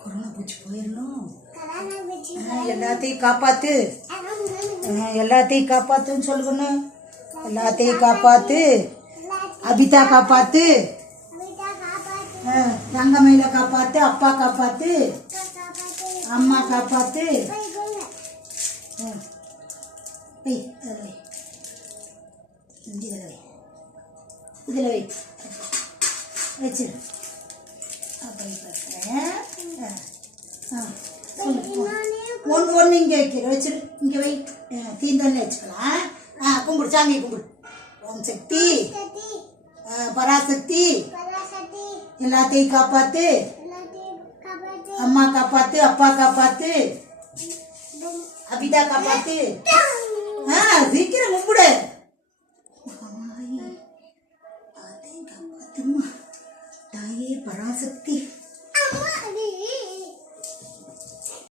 Corona பூச்சி போயிடணும். எல்லாத்தையும் காப்பாத்து, எல்லாத்தையும் காப்பாத்துன்னு சொல்லுங்கண்ணு. எல்லாத்தையும் காப்பாத்து. அபிதா காப்பாத்து, தங்கமயில காப்பாத்து, அப்பா காப்பாத்து, அம்மா காப்பாத்து. இதில் வை வச்சிரு. ஒன்று இங்கே வைக்கிற வச்சிரு. இங்கே வை, தீந்தோன்னு வச்சுக்கலாம். கும்பிடு, சாமி கும்பிடு. ஓம் சக்தி, பராசக்தி, எல்லாத்தையும் காப்பாத்து. அம்மா காப்பாத்து, அப்பா காப்பாத்து, அபிதா காப்பாத்து. சீக்கிரம் கும்பிடு. அதையும் காப்பாத்துமா தாயே பராசக்தி.